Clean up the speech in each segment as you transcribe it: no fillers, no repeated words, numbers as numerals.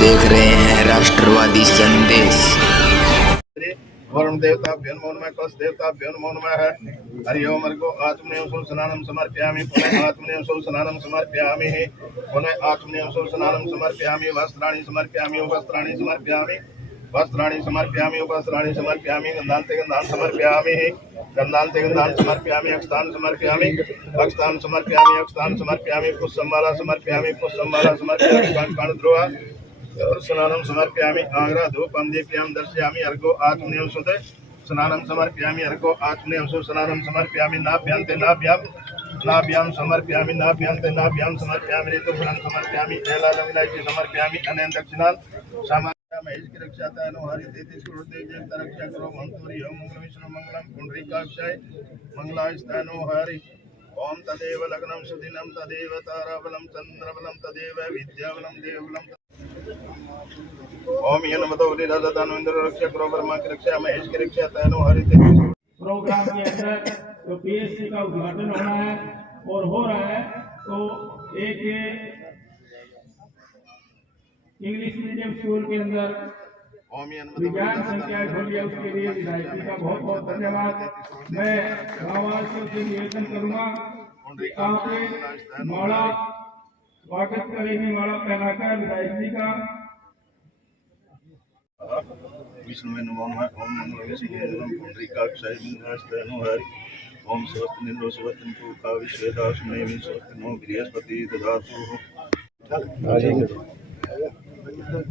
देख रहे हैं राष्ट्रवादी संदेश। वरुण देवताभ्यो नमो नमः, कलश देवताभ्यो नमो नमः। हरि ओम अर्घो आत्मनेव स्नानं समर्पयामि, पुनः आत्मनेव स्नानं समर्पयामि, पुनः आत्मनेव स्नानं समर्पयामि, वस्त्राणि समर्पयामि, वस्त्राणि समर्पयामि, वस्त्राणि समर्पयामि, वस्त्राणि समर्पयामि, गन्धान्ते गन्धान् समर्पयामि, गन्धान्ते गन्धान् समर्पयामि, अक्षतान् समर्पयामि, अक्षतान् समर्पयामि, अक्षतान् समर्पयामि, पुष्पमाला समर्पयामि, पुष्पमाला समर्पयामि, काण्डद्रोहा स्नानं समर्पयामि, आग्रा धूपं दीप्यामि, दर्शयामि, अर्घो आत्मनेव सुते स्नानं समर्पयामि, अर्घो आत्मनेव सु स्नानं समर्पयामि, नाभ्यान्ते नाभ्यां समर्पयामि, नाभ्यान्ते नाभ्यां समर्पयामि, ऋतुफलं समर्पयामि, एलालविनायकी समर्पयामि, अनेन दक्षिणान् समर्पयामि। इसकी रक्षा तनु हरि 33 करोड़ देवता रक्षा करो, मंतुरी ओम मंगल विष्णु मंगलम पुंडरीकाक्षाय मंगलास्तनु हरि। ओम तदेव लग्नं सुदिनं तदेव ताराबलं चंद्रबलं तदेव विद्याबलं देवबलं। ओम यनमतो विराजतानु इंद्र रक्षा करो, ब्रह्मा की रक्षा, महेश की रक्षा तनु हरि। प्रोग्राम के अंदर तो पीएससी का उद्घाटन होना है और हो रहा है, तो एक इंग्लिश मीडियम स्कूल के अंदर विज्ञान संख्या खोली है, उसके लिए विधायक जी का बहुत बहुत धन्यवाद। मैं गांववासियों से निवेदन करूंगा कि आप माला स्वागत करेंगे, माला पहनाकर विधायक जी का। विष्णु नमो नमः। ओम मंगल विष्णु मंगलम पुंडरीकाक्षाय मंगलास्तनु हरि। ओम स्वस्ति निंदो स्वस्ति पूका विश्वेदास्मै स्वस्ति नो बृहस्पति ददातु।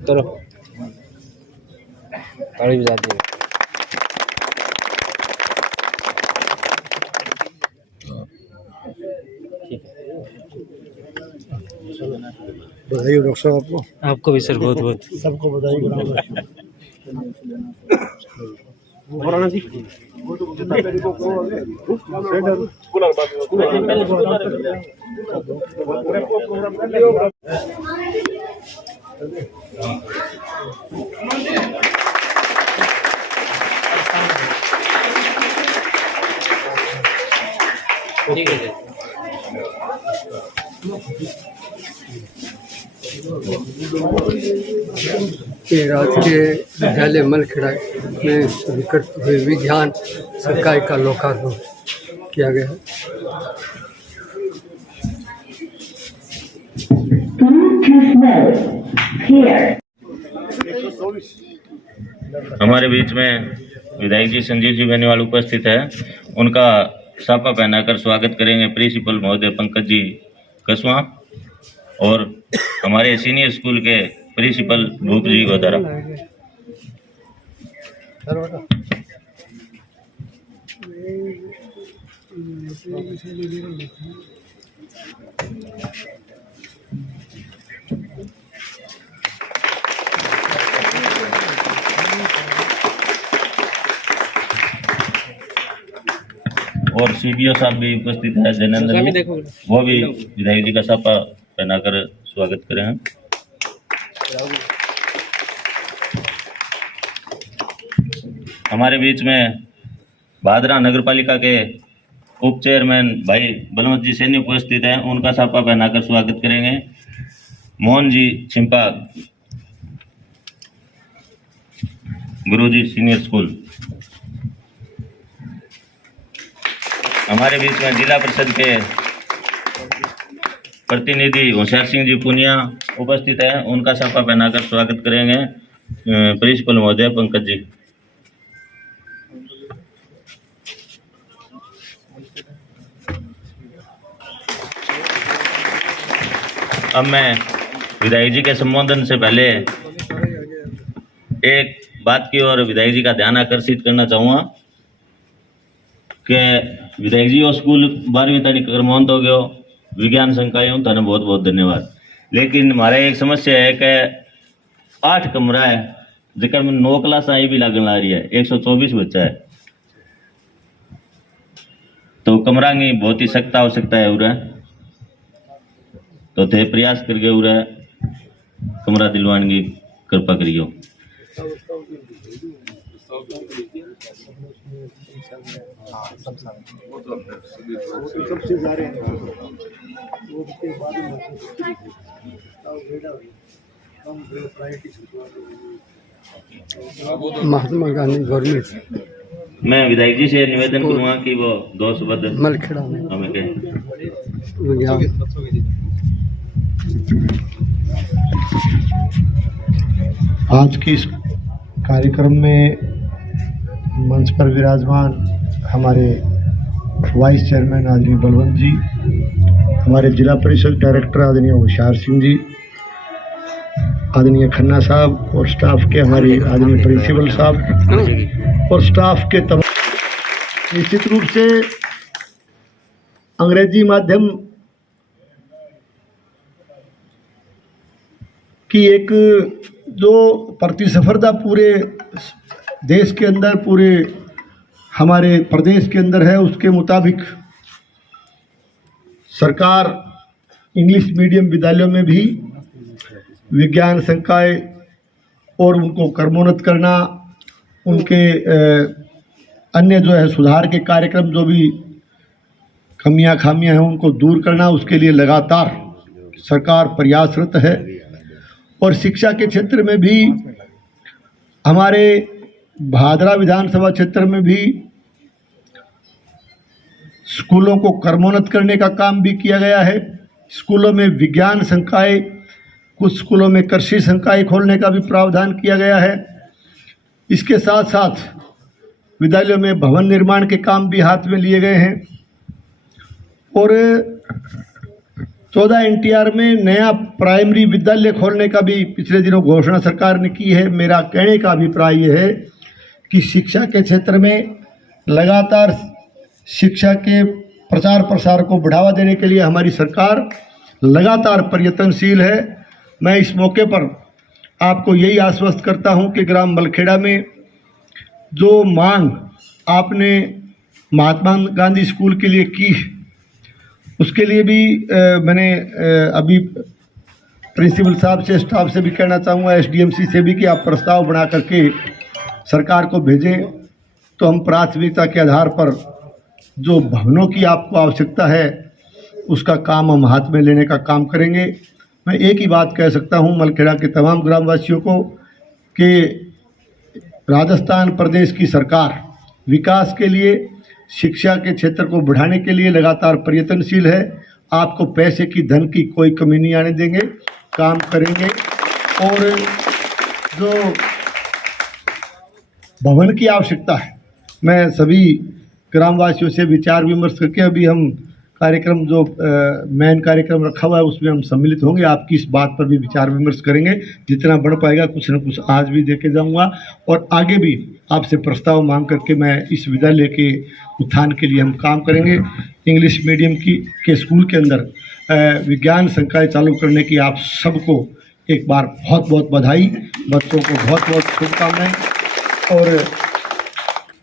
करो ताली बजा दो। बधाई हो डॉक्टर साहब आपको भी सर बहुत बहुत सबको बधाई। ठीक है राजकीय विद्यालय मलखेड़ा में निकट हुए विज्ञान संकाय का लोकार्पण किया गया है। हमारे बीच में विधायक जी संजीव जी बेनीवाल उपस्थित है, उनका साफा पहनाकर स्वागत करेंगे प्रिंसिपल महोदय पंकज जी कसवा और हमारे सीनियर स्कूल के प्रिंसिपल भूप जी गोदारा। और सीबीओ साहब भी उपस्थित है, जैनेंद्र, वो भी विधायक जी का साफा पहनाकर स्वागत करें हैं। हमारे बीच में भादरा नगर पालिका के उप चेयरमैन भाई बलवंत जी सैनी उपस्थित हैं, उनका साफा पहनाकर स्वागत करेंगे मोहन जी छिंपा, गुरुजी सीनियर स्कूल। हमारे बीच में जिला परिषद के प्रतिनिधि होशियार सिंह जी पुनिया उपस्थित हैं, उनका साफा पहनाकर स्वागत करेंगे प्रिंसिपल महोदय पंकज जी। अब मैं विधायक जी के संबोधन से पहले एक बात की ओर विधायक जी का ध्यान आकर्षित करना चाहूँगा कि विधायक जी वो स्कूल 12वीं तारीख क्रमांत हो गयो विज्ञान संकाय हूँ, थाने बहुत बहुत धन्यवाद। लेकिन हमारे एक समस्या है कि 8 कमरा है जिसका में 9 क्लास आई भी लगन ला रही है, 124 बच्चा है, तो कमरा की बहुत ही सख्त आवश्यकता है उरा, तो थे प्रयास करके उरा कमरा दिलवाने की कृपा करियो। सबसे ज़्यादा महात्मा गांधी गवर्नमेंट मैं विधायक जी से निवेदन करूंगा कि वो 2 शब्द मलखेड़ा में हमें कहें। विज्ञान आज की इस कार्यक्रम में मंच पर विराजमान हमारे वाइस चेयरमैन आदरणीय बलवंत जी, हमारे जिला परिषद डायरेक्टर आदरणीय होशियार सिंह जी, आदरणीय खन्ना साहब और स्टाफ के हमारे आदरणीय प्रिंसिपल साहब और स्टाफ के तमाम, निश्चित रूप से अंग्रेजी माध्यम की एक जो प्रतिस्पर्धा पूरे देश के अंदर, पूरे हमारे प्रदेश के अंदर है, उसके मुताबिक सरकार इंग्लिश मीडियम विद्यालयों में भी विज्ञान संकाय और उनको कर्मोन्नत करना, उनके अन्य जो है सुधार के कार्यक्रम जो भी कमियां खामियां हैं उनको दूर करना, उसके लिए लगातार सरकार प्रयासरत है। और शिक्षा के क्षेत्र में भी हमारे भादरा विधानसभा क्षेत्र में भी स्कूलों को कर्मोन्नत करने का काम भी किया गया है। स्कूलों में विज्ञान संकाय, कुछ स्कूलों में कृषि संकाय खोलने का भी प्रावधान किया गया है। इसके साथ साथ विद्यालयों में भवन निर्माण के काम भी हाथ में लिए गए हैं और 14 NTR में नया प्राइमरी विद्यालय खोलने का भी पिछले दिनों घोषणा सरकार ने की है। मेरा कहने का अभिप्राय यह है कि शिक्षा के क्षेत्र में लगातार शिक्षा के प्रचार प्रसार को बढ़ावा देने के लिए हमारी सरकार लगातार प्रयत्नशील है। मैं इस मौके पर आपको यही आश्वस्त करता हूं कि ग्राम मलखेड़ा में जो मांग आपने महात्मा गांधी स्कूल के लिए की, उसके लिए भी मैंने अभी प्रिंसिपल साहब से, स्टाफ से भी कहना चाहूँगा, SDMC से भी, कि आप प्रस्ताव बना करके सरकार को भेजें तो हम प्राथमिकता के आधार पर जो भवनों की आपको आवश्यकता है उसका काम हम हाथ में लेने का काम करेंगे। मैं एक ही बात कह सकता हूँ मलखेड़ा के तमाम ग्रामवासियों को कि राजस्थान प्रदेश की सरकार विकास के लिए, शिक्षा के क्षेत्र को बढ़ाने के लिए लगातार प्रयत्नशील है। आपको पैसे की, धन की कोई कमी नहीं आने देंगे, काम करेंगे। और जो भवन की आवश्यकता है, मैं सभी ग्रामवासियों से विचार विमर्श करके अभी हम कार्यक्रम जो मेन कार्यक्रम रखा हुआ है उसमें हम सम्मिलित होंगे। आपकी इस बात पर भी विचार विमर्श करेंगे, जितना बढ़ पाएगा कुछ न कुछ आज भी देके जाऊंगा और आगे भी आपसे प्रस्ताव मांग करके मैं इस विद्यालय के उत्थान के लिए हम काम करेंगे। इंग्लिश मीडियम के स्कूल के अंदर विज्ञान संकाय चालू करने की आप सबको एक बार बहुत बहुत बधाई, बच्चों को बहुत बहुत शुभकामनाएं। और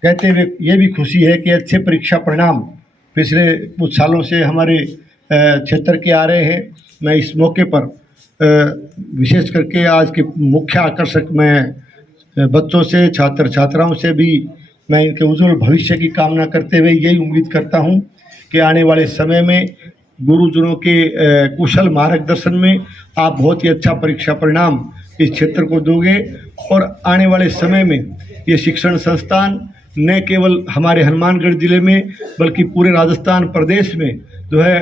कहते हुए ये भी खुशी है कि अच्छे परीक्षा परिणाम पिछले कुछ सालों से हमारे क्षेत्र के आ रहे हैं। मैं इस मौके पर विशेष करके आज के मुख्य आकर्षक मैं बच्चों से, छात्र छात्राओं से भी मैं इनके उज्जवल भविष्य की कामना करते हुए यही उम्मीद करता हूं कि आने वाले समय में गुरुजनों के कुशल मार्गदर्शन में आप बहुत ही अच्छा परीक्षा परिणाम इस क्षेत्र को दोगे और आने वाले समय में ये शिक्षण संस्थान न केवल हमारे हनुमानगढ़ जिले में बल्कि पूरे राजस्थान प्रदेश में जो है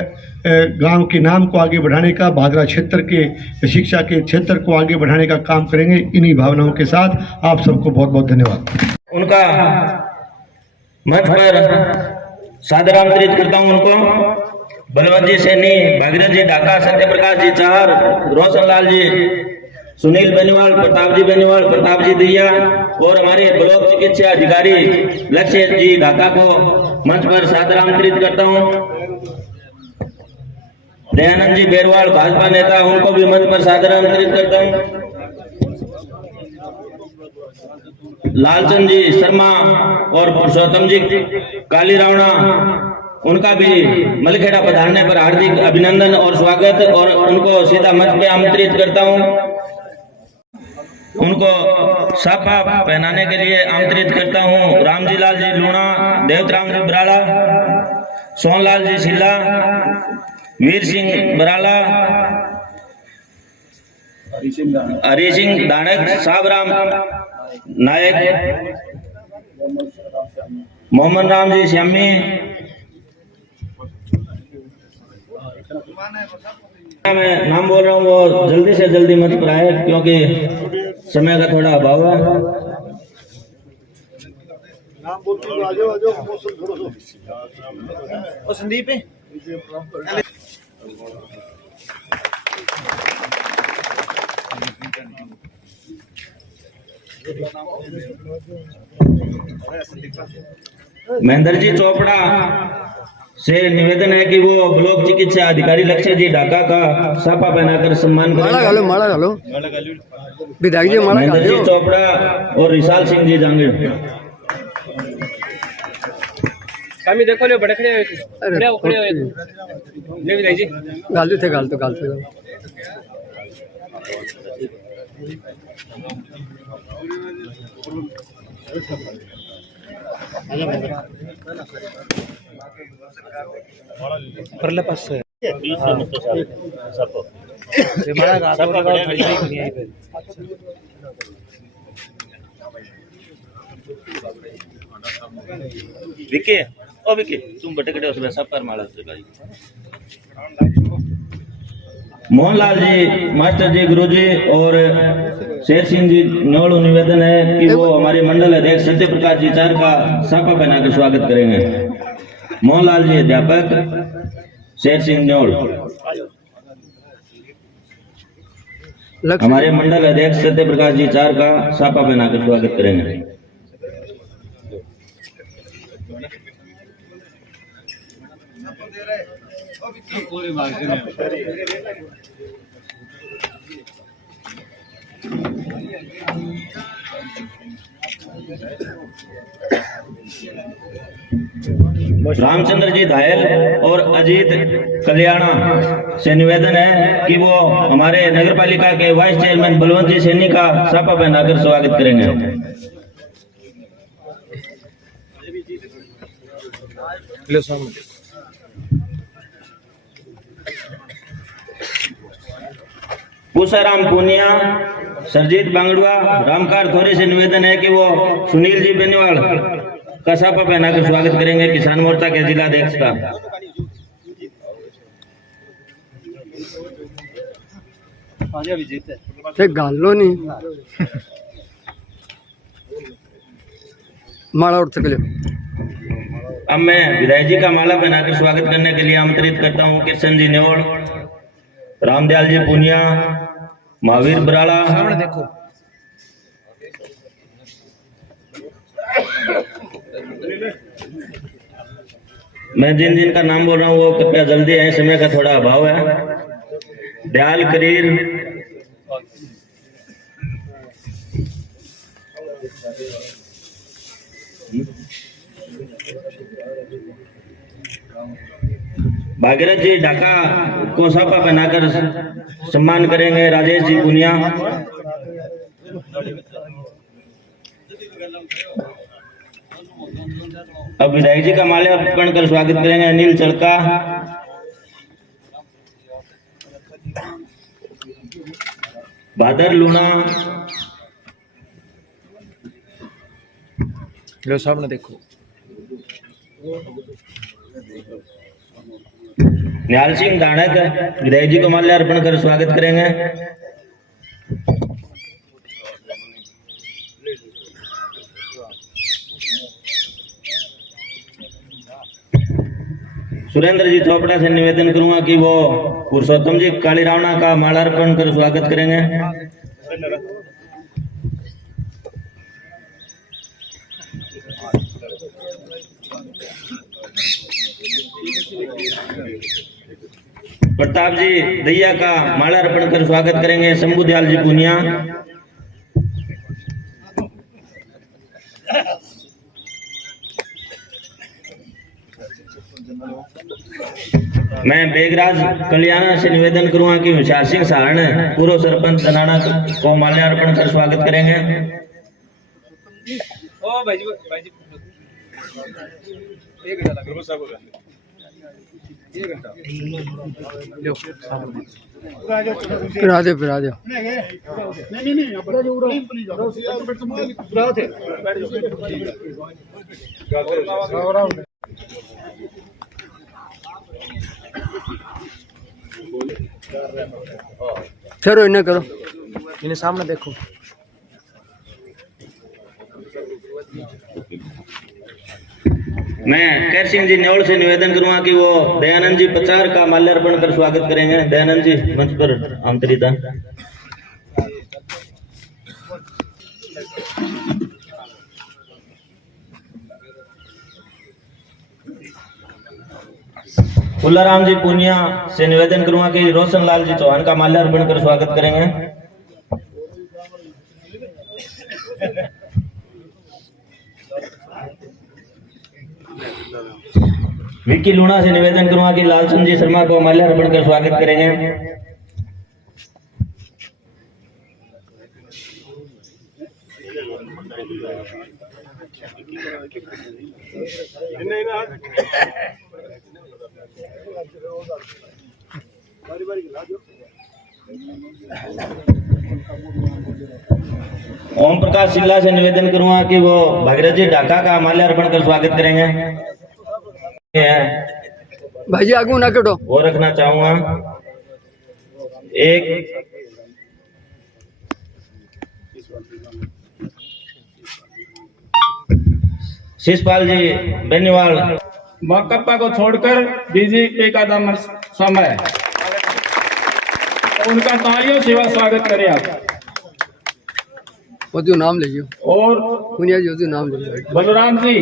गांव के नाम को आगे बढ़ाने का, भादरा क्षेत्र के शिक्षा के क्षेत्र को आगे बढ़ाने का काम करेंगे। इन्हीं भावनाओं के साथ आप सबको बहुत बहुत धन्यवाद। उनका मंच पर सादर आमंत्रित करता हूं उनको। बलवंत जी सैनी, भागीरथ जी ढाका, सत्य प्रकाश जी चाहर, रोशन लाल जी, सुनील बेनीवाल, प्रताप जी बेनीवाल, प्रताप जी दिया और हमारे ब्लॉक चिकित्सा अधिकारी लक्ष्य जी ढाका को मंच पर सादर आमंत्रित करता हूं। दयानंद जी बेरवाल, भाजपा नेता, उनको भी मंच पर सादर आमंत्रित करता हूं। लालचंद जी शर्मा और पुरुषोत्तम जी काली रावणा, उनका भी मलखेड़ा पधारने पर हार्दिक अभिनंदन और स्वागत और उनको सीधा मंच पे आमंत्रित करता हूं। उनको साफा पहनाने के लिए आमंत्रित करता हूं। रामजी लाल जी लूणा, देवतराम जी बराला, सोनलाल जी सिल्ला, वीर सिंह बराला, हरि सिंह दानक, साबराम नायक, मोहम्मद राम जी श्यामी, मैं नाम बोल रहा हूँ वो जल्दी से जल्दी मत कराए क्योंकि समय का थोड़ा अभाव है। संदीप महेंद्र जी चोपड़ा से निवेदन है कि वो ब्लॉक चिकित्सा अधिकारी लक्ष्य जी ढाका का साफा पहनाकर सम्मान करें। माला घालो विधायक जी, माला महेंद्र जी चोपड़ा और रिशाल सिंह जी जांगिड़। स्वामी देखो ले बड़े खड़े अरे ले विधायक जी गाल तो परले पास से विके ओ विके तुम बटकड़े उसमें सब पर माला से भाई। मोहनलाल जी मास्टर जी गुरुजी और शेर सिंह जी न्योड़ू निवेदन है कि वो हमारे मंडल अध्यक्ष सत्य प्रकाश जी चार का साफा पहनाकर स्वागत करेंगे। मोहनलाल जी अध्यापक, शेर सिंह न्योड़ हमारे मंडल अध्यक्ष सत्य प्रकाश जी चार का साफा पहनाकर स्वागत करेंगे। रामचंद्र जी धायल और अजीत कल्याणा से निवेदन है कि वो हमारे नगर पालिका के वाइस चेयरमैन बलवंत जी सैनी का साफा पहनाकर स्वागत करेंगे। पूसाराम पूनिया, सरजीत बांगड़वा, रामकार थोरे से निवेदन है कि वो सुनील जी बेनीवाल का साफा पहनाकर स्वागत करेंगे किसान मोर्चा के जिला अध्यक्ष का। गालो नहीं माला उठ सकले। अब मैं विधायक जी का माला पहनाकर स्वागत करने के लिए आमंत्रित करता हूँ किशन जी न्योड़, रामदयाल जी पुनिया, महावीर बराड़ा, मैं जिन जिन का नाम बोल रहा हूँ वो कृपया जल्दी आए, समय का थोड़ा अभाव है। दयाल करीर, भागीरथ जी ढाका को साफा पहनाकर सम्मान करेंगे। राजेश जी पुनिया, अब विधायक जी का माल्यार्पण कर स्वागत करेंगे अनिल चड़का, भादर लूणा, लो सामने देखो निहाल सिंह दानक विधायक जी को माल्यार्पण कर स्वागत करेंगे। सुरेंद्र जी चोपड़ा से निवेदन करूंगा कि वो पुरुषोत्तम जी काली रावणा का माल्यार्पण कर स्वागत करेंगे। प्रताप जी दैया का माल्यार्पण कर स्वागत करेंगे। शंभू दयाल जी पुनिया, मैं बेगराज कल्याणा से निवेदन करूंगा कि होशियार सिंह सहारण पूर्व सरपंच धनाना को माल्यार्पण कर स्वागत करेंगे। ओ भाई जी फिरा दे फिरा दे। चलो इन्हें करो, इन्हें सामने देखो। मैं कैर सिंह जी न्योल से निवेदन करूंगा कि वो दयानंद जी प्रचार का माल्यार्पण कर स्वागत करेंगे। दयानंद जी मंच पर आमंत्रित हैं। फुल्लाराम जी पूनिया से निवेदन करूंगा कि रोशन लाल जी चौहान का माल्यार्पण कर स्वागत करेंगे। विक्की लूणा से निवेदन करूंगा कि लालचंद जी शर्मा को माल्यार्पण कर स्वागत करेंगे। ओम प्रकाश सिल्ला से निवेदन करूंगा कि वो भगीरथ जी ढाका का माल्यार्पण कर स्वागत करेंगे। भाई जी आगू ना कटो। वो रखना चाहूंगा एक शिषपाल जी बेनीवाल। माकप्पा को छोड़कर बीजेपी का दामन समय, उनका तालियों से स्वागत करें आप। वो नाम ले और पुनिया जी वो नाम ले बलराम जी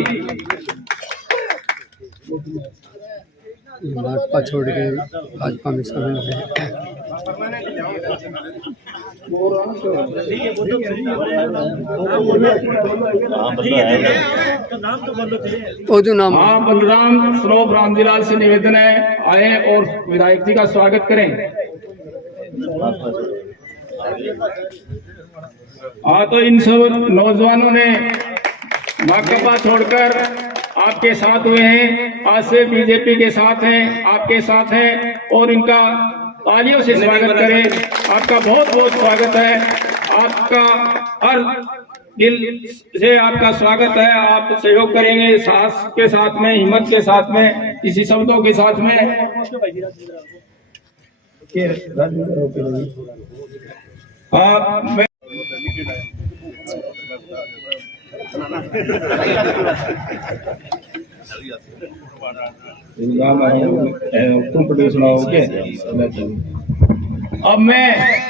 भाजपा छोड़ के भाजपा में शामिल हो गए। नाम हाँ बलराम स्लोप रामजीलाल से निवेदन है आए और विधायक जी का स्वागत करें। हाँ तो इन सब नौजवानों ने माकपा छोड़कर आपके साथ हुए हैं, आज से बीजेपी के साथ हैं, आपके साथ हैं और इनका तालियों से स्वागत करें। आपका बहुत बहुत स्वागत है, आपका हर दिल से आपका स्वागत है। आप सहयोग करेंगे साहस के साथ में, हिम्मत के साथ में, इसी शब्दों के साथ में। मैं अब मैं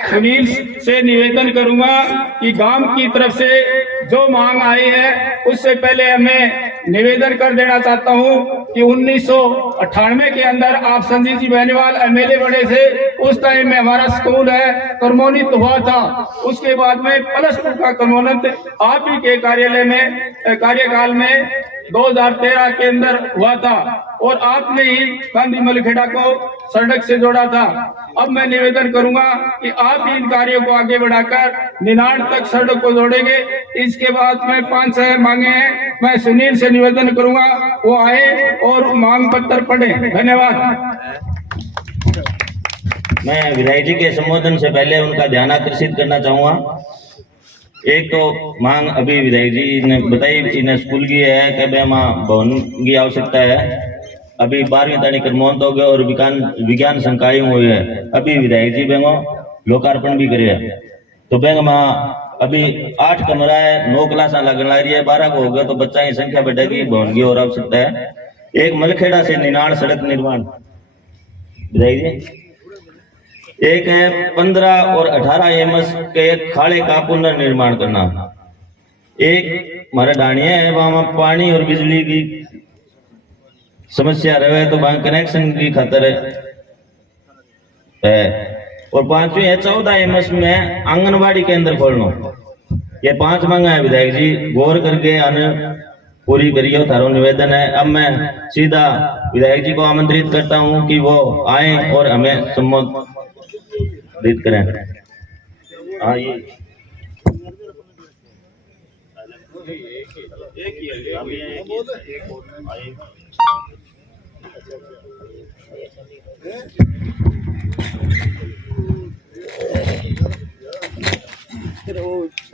सुनील से निवेदन करूंगा कि गांव की तरफ से जो मांग आई है उससे पहले हमें निवेदन कर देना चाहता हूं कि 1998 के अंदर आप संजीव जी बेनीवाल एमएलए बने थे। उस टाइम में हमारा स्कूल है क्रमोन्नत हुआ था। उसके बाद में +2 का क्रमोन्नत आप ही के कार्यालय में कार्यकाल में 2013 के अंदर हुआ था और आपने ही गांधी मलखेड़ा को सड़क से जोड़ा था। अब मैं निवेदन करूंगा कि आप ही इन कार्यों को आगे बढ़ाकर निनाड़ तक सड़क को जोड़ेंगे। इसके बाद में 5 शहर मांगे हैं, मैं सुनील से निवेदन करूंगा वो आए और मांग पत्र पढ़े। धन्यवाद। मैं विधायक जी के संबोधन से पहले उनका ध्यान आकर्षित करना चाहूंगा। एक तो मांग अभी विधायक जी ने बताई, इन्हें स्कूल की है कि भवन की आवश्यकता है। अभी 12वीं तारीख क्रमोन्नत हो गया और विज्ञान संकाय हुए है। अभी विधायक जी बेंगो लोकार्पण भी करे है। तो बेंग माँ अभी 8 कमरा है, 9 क्लासा लगन ला रही है, 12 को हो गया तो बच्चा की संख्या बढ़ेगी, भवन की और आवश्यकता है। एक मलखेड़ा से निनाड़ सड़क निर्माण विधायक जी। एक है 15 और 18 एमएस के खाड़े का पुनर्निर्माण करना। एक हमारा डाणिया है, वहां पानी और बिजली की समस्या रहे तो वहां कनेक्शन की खतर है। और 5वीं है 14 एमएस में आंगनबाड़ी केंद्र खोलना। ये 5 मांगा है विधायक जी, गौर करके अन्य पूरी करियो, थारो निवेदन है। अब मैं सीधा विधायक जी को आमंत्रित करता हूं कि वो आए और हमें संबोधित करें। हाँ ये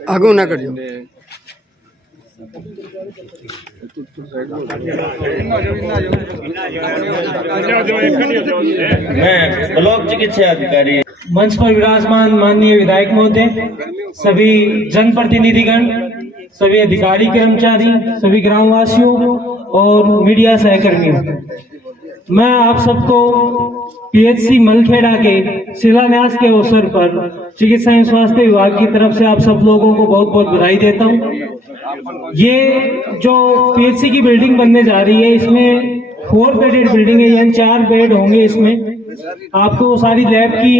आगू ना करियो। मैं ब्लॉक चिकित्सा अधिकारी मंच पर विराजमान माननीय विधायक महोदय, सभी जनप्रतिनिधिगण, सभी अधिकारी कर्मचारी, सभी ग्रामवासियों और मीडिया सहकर्मियों, मैं आप सबको पीएचसी मलखेड़ा के शिलान्यास के अवसर पर चिकित्सा एवं स्वास्थ्य विभाग की तरफ से आप सब लोगों को बहुत बहुत बधाई देता हूँ। ये जो पीएचसी की बिल्डिंग बनने जा रही है, इसमें 4 बेडेड बिल्डिंग है, यानी 4 बेड होंगे। इसमें आपको सारी लैब की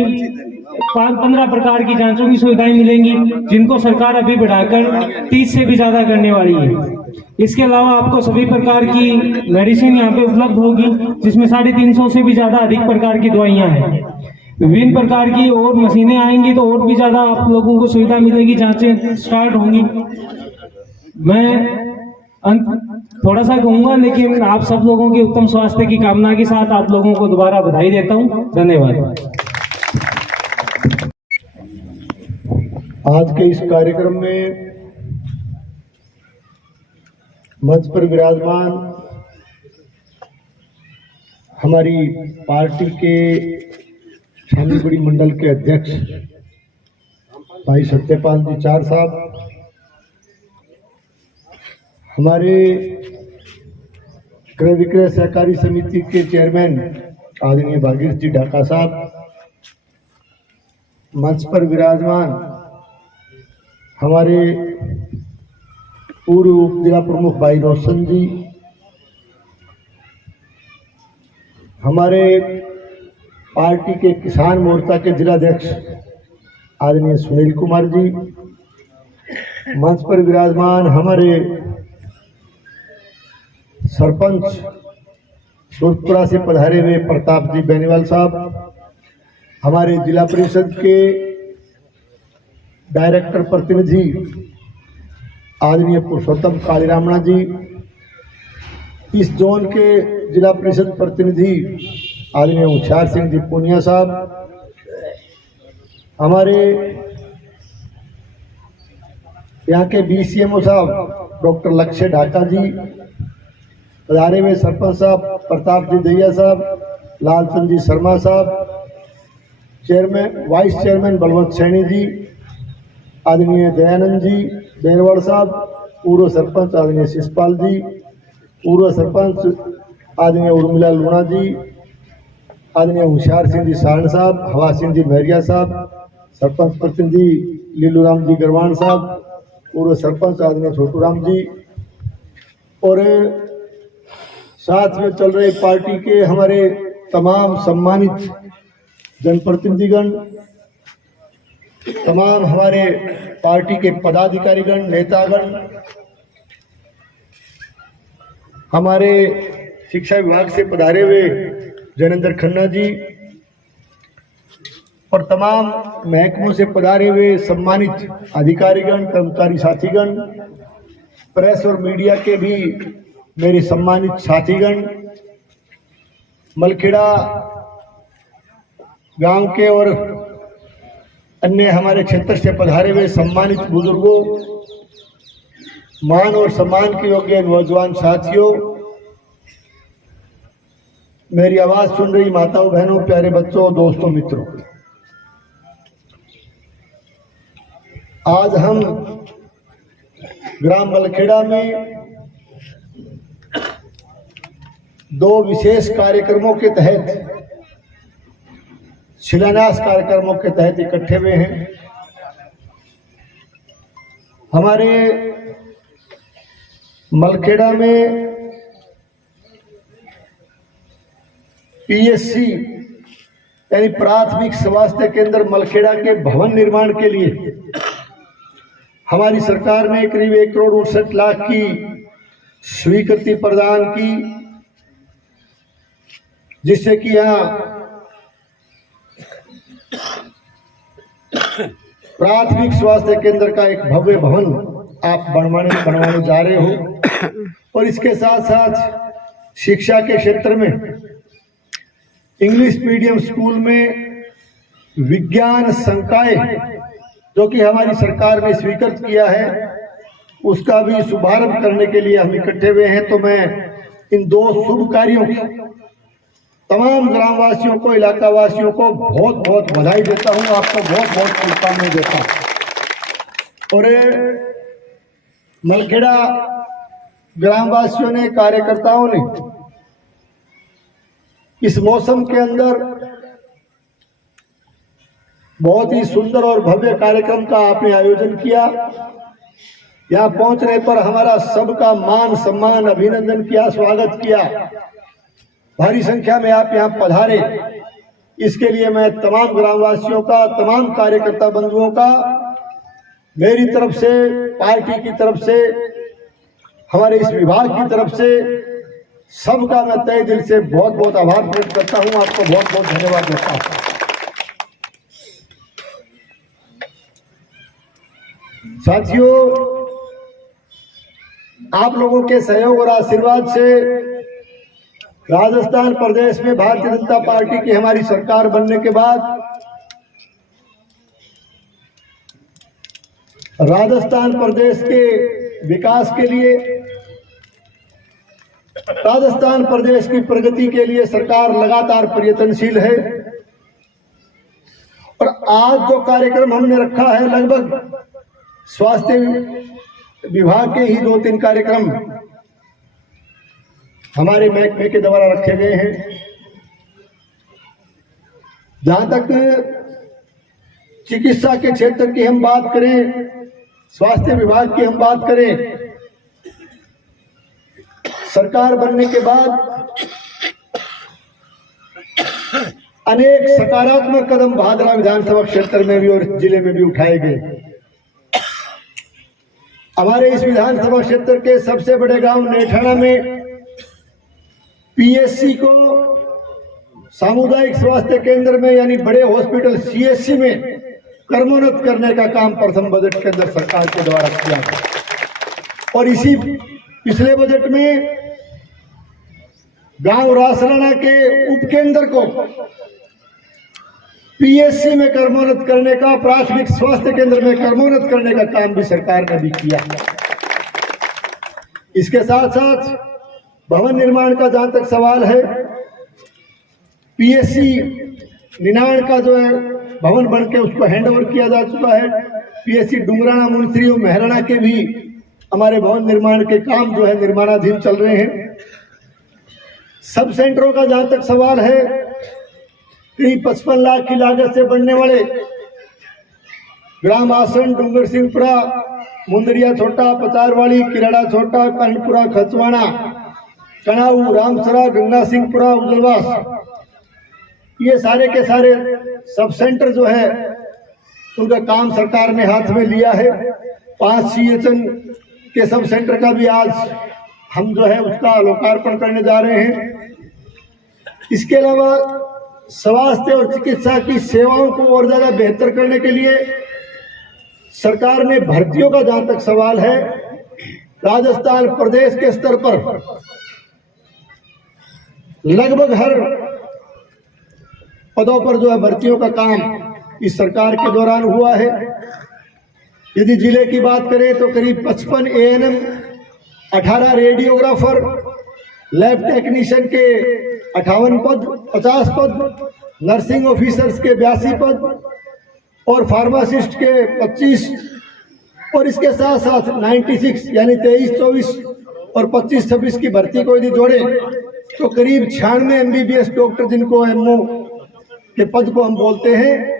15 प्रकार की जांचों की सुविधाएं मिलेंगी, जिनको सरकार अभी बढ़ाकर 30 से भी ज्यादा करने वाली है। इसके अलावा आपको सभी प्रकार की मेडिसिन यहाँ पे उपलब्ध होगी, जिसमें 350 से भी ज्यादा अधिक प्रकार की दवाइयां हैं। विभिन्न प्रकार की और मशीनें आएंगी तो और भी ज्यादा आप लोगों को सुविधा मिलेगी, जांचें स्टार्ट होंगी। मैं थोड़ा सा कहूंगा, लेकिन आप सब लोगों के उत्तम स्वास्थ्य की कामना के साथ आप लोगों को दोबारा बधाई देता हूं। धन्यवाद। आज के इस कार्यक्रम में मंच पर विराजमान हमारी पार्टी के छानीबड़ी मंडल के अध्यक्ष भाई सत्यपाल जी चार साहब, हमारे क्रय विक्रय सहकारी समिति के चेयरमैन आदरणीय भागीरथ जी ढाका साहब, मंच पर विराजमान हमारे पूर्व उप जिला प्रमुख भाई रोशन जी, हमारे पार्टी के किसान मोर्चा के जिलाध्यक्ष आदरणीय सुनील कुमार जी, मंच पर विराजमान हमारे सरपंच सुरपुरा से पधारे हुए प्रताप जी बेनीवाल साहब, हमारे जिला परिषद के डायरेक्टर प्रतिनिधि आदरणीय पुरुषोत्तम कालीरामणा जी, इस जोन के जिला परिषद प्रतिनिधि आदरणीय होशियार सिंह जी पूनिया साहब, हमारे यहाँ के बीसीएमओ साहब डॉक्टर लक्ष्य ढाका जी, पधारे हुए सरपंच साहब प्रताप जी दैया साहब, लालचंद जी शर्मा साहब, chairman vice chairman Balwant Saini ji, आदरणीय दयानंद जी बेरवाड़ साहब, पूर्व सरपंच आदरणीय शिषपाल जी, पूर्व सरपंच आदरणीय उर्मिला लूणा जी, आदरणीय होशियार सिंह जी सारण साहब, हवा सिंह जी महरिया साहब, सरपंच प्रतिनिधि लीलू राम जी गरवान साहब, पूर्व सरपंच आदरणीय छोटू राम जी, और साथ में चल रहे पार्टी के हमारे तमाम सम्मानित जनप्रतिनिधिगण, तमाम हमारे पार्टी के पदाधिकारीगण, नेतागण, हमारे शिक्षा विभाग से पधारे हुए जैनेंद्र खन्ना जी और तमाम महकमों से पधारे हुए सम्मानित अधिकारीगण, कर्मचारी साथीगण, प्रेस और मीडिया के भी मेरे सम्मानित साथीगण, मलखेड़ा गांव के और अन्य हमारे क्षेत्र से पधारे हुए सम्मानित बुजुर्गों, मान और सम्मान के योग्य नौजवान साथियों, मेरी आवाज सुन रही माताओं बहनों, प्यारे बच्चों, दोस्तों, मित्रों, आज हम ग्राम मलखेड़ा में 2 विशेष कार्यक्रमों के तहत, शिलान्यास कार्यक्रमों के तहत इकट्ठे हुए हैं। हमारे मलखेड़ा में पीएससी यानी प्राथमिक स्वास्थ्य केंद्र मलखेड़ा के भवन निर्माण के लिए हमारी सरकार ने करीब 1,69,00,000 की स्वीकृति प्रदान की, जिससे कि यहाँ प्राथमिक स्वास्थ्य केंद्र का एक भव्य भवन आप बनवाने जा रहे हो। और इसके साथ साथ शिक्षा के क्षेत्र में इंग्लिश मीडियम स्कूल में विज्ञान संकाय जो कि हमारी सरकार ने स्वीकृत किया है, उसका भी शुभारंभ करने के लिए हम इकट्ठे हुए हैं। तो मैं इन दो शुभ कार्यों की तमाम ग्रामवासियों को, इलाका वासियों को बहुत बहुत बधाई देता हूं, आपको बहुत बहुत शुभकामनाएं देता हूं। और मलखेड़ा ग्रामवासियों ने, कार्यकर्ताओं ने इस मौसम के अंदर बहुत ही सुंदर और भव्य कार्यक्रम का आपने आयोजन किया। यहाँ पहुंचने पर हमारा सबका मान सम्मान, अभिनंदन किया, स्वागत किया। भारी संख्या में आप यहाँ पधारे, इसके लिए मैं तमाम ग्रामवासियों का, तमाम कार्यकर्ता बंधुओं का, मेरी तरफ से, पार्टी की तरफ से, हमारे इस विभाग की तरफ से सबका मैं तहे दिल से बहुत बहुत आभार प्रकट करता हूँ। आपको बहुत बहुत धन्यवाद देता हूँ। साथियों, आप लोगों के सहयोग और आशीर्वाद से राजस्थान प्रदेश में भारतीय जनता पार्टी की हमारी सरकार बनने के बाद राजस्थान प्रदेश के विकास के लिए, राजस्थान प्रदेश की प्रगति के लिए सरकार लगातार प्रयत्नशील है। और आज जो कार्यक्रम हमने रखा है, लगभग स्वास्थ्य विभाग के ही 2-3 कार्यक्रम हमारे महकमे के द्वारा रखे गए हैं। जहां तक चिकित्सा के क्षेत्र की हम बात करें, स्वास्थ्य विभाग की हम बात करें, सरकार बनने के बाद अनेक सकारात्मक कदम भादरा विधानसभा क्षेत्र में भी और जिले में भी उठाए गए। हमारे इस विधानसभा क्षेत्र के सबसे बड़े गांव नेठाना में पीएससी को सामुदायिक स्वास्थ्य केंद्र में, यानी बड़े हॉस्पिटल सीएससी में कर्मोन्नत करने का काम प्रथम बजट के अंदर सरकार के द्वारा किया गया। और इसी पिछले बजट में गांव रासराना के उपकेंद्र को पीएससी में कर्मोन्नत करने का, प्राथमिक स्वास्थ्य केंद्र में कर्मोन्नत करने का काम भी सरकार ने भी किया। इसके साथ साथ भवन निर्माण का जहां तक सवाल है, पीएससी निनाण का जो है भवन बन के उसको हैंडओवर किया जा चुका है। पीएससी डुंगराना, मुंसरी और मेहराना के भी हमारे भवन निर्माण के काम जो है निर्माणाधीन चल रहे हैं। सब सेंटरों का जहां तक सवाल है, करीब 55 लाख की लागत से बनने वाले ग्राम आसन, डूंगर सिंहपुरा, मुंदरिया छोटा, पचारवाड़ी, किराड़ा छोटा, कर्णपुरा, खचवाना, कणाऊ, रामसरा, गंगा सिंहपुरा, उजलवास, ये सारे के सारे सब सेंटर जो है उनका काम सरकार ने हाथ में लिया है। 5 सीएचएन के सब सेंटर का भी आज हम जो है उसका लोकार्पण करने जा रहे हैं। इसके अलावा स्वास्थ्य और चिकित्सा की सेवाओं को और ज्यादा बेहतर करने के लिए सरकार ने भर्तियों का जहां तक सवाल है, राजस्थान प्रदेश के स्तर पर लगभग हर पदों पर जो है भर्तियों का काम इस सरकार के दौरान हुआ है। यदि जिले की बात करें तो करीब 55 एएनएम, 18 रेडियोग्राफर, लैब टेक्नीशियन के 58 पद, 50 पद, नर्सिंग ऑफिसर्स के 82 पद और फार्मासिस्ट के 25, और इसके साथ साथ 96 यानी 23-24 और 25-26 की भर्ती को यदि जोड़े तो करीब 96 एमबीबीएस डॉक्टर, जिनको एमओ के पद को हम बोलते हैं,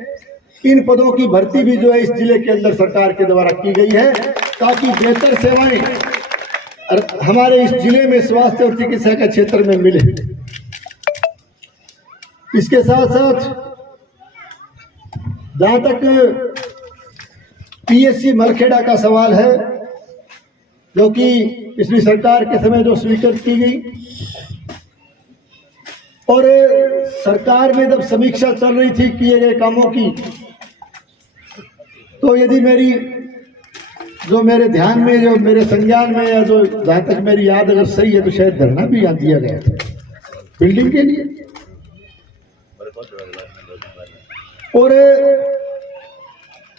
इन पदों की भर्ती भी जो है इस जिले के अंदर सरकार के द्वारा की गई है, ताकि बेहतर सेवाएं हमारे इस जिले में स्वास्थ्य और चिकित्सा के क्षेत्र में मिले। इसके साथ साथ जहां तक पीएससी मलखेड़ा का सवाल है, जो कि पिछली सरकार के समय जो स्वीकृत की गई, और सरकार में जब समीक्षा चल रही थी किए गए कामों की, तो यदि मेरे ध्यान में, जो मेरे संज्ञान में, या जो जहां तक मेरी याद अगर सही है, तो शायद धरना भी यहाँ दिया गया था बिल्डिंग के लिए। और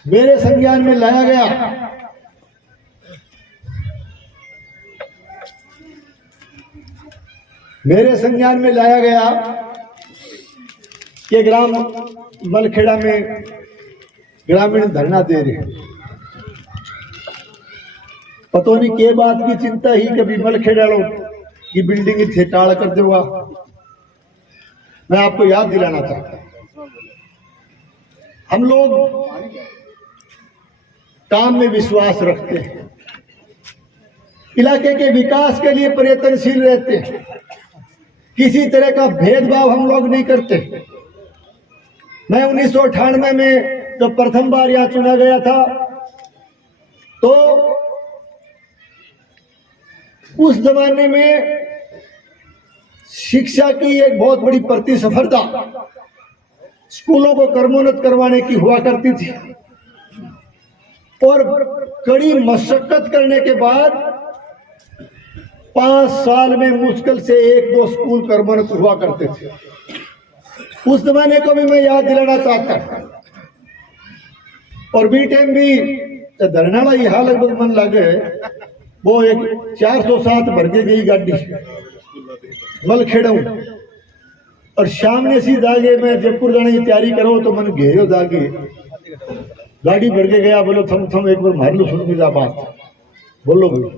मेरे संज्ञान में लाया गया कि ग्राम मलखेड़ा में ग्रामीण धरना दे रहे हैं। पता नहीं के बात की चिंता ही कभी मलखेड़ा की बिल्डिंग इतने टाल कर दूंगा। मैं आपको याद दिलाना चाहता हूं, हम लोग काम में विश्वास रखते हैं, इलाके के विकास के लिए प्रयत्नशील रहते हैं, किसी तरह का भेदभाव हम लोग नहीं करते। मैं 1998 में जब प्रथम बार यहां चुना गया था तो उस जमाने में शिक्षा की एक बहुत बड़ी प्रतिस्पर्धा स्कूलों को कर्मोन्नत करवाने की हुआ करती थी और कड़ी मशक्कत करने के बाद 5 साल में मुश्किल से 1-2 स्कूल कर्मोन्नत हुआ करते थे। उस जमाने को भी मैं याद दिलाना चाहता हूं। और बी टाइम भी धरना यह लगभग मन लगे वो एक 407 भर के गई गाड़ी मलखेड़ा और सामने सी जागे मैं जयपुर जाने की तैयारी करो तो मन घेरो जागे गाड़ी भर के गया। बोलो थम एक बार मार लो, सुन लीजिए बात। बोलो भाई,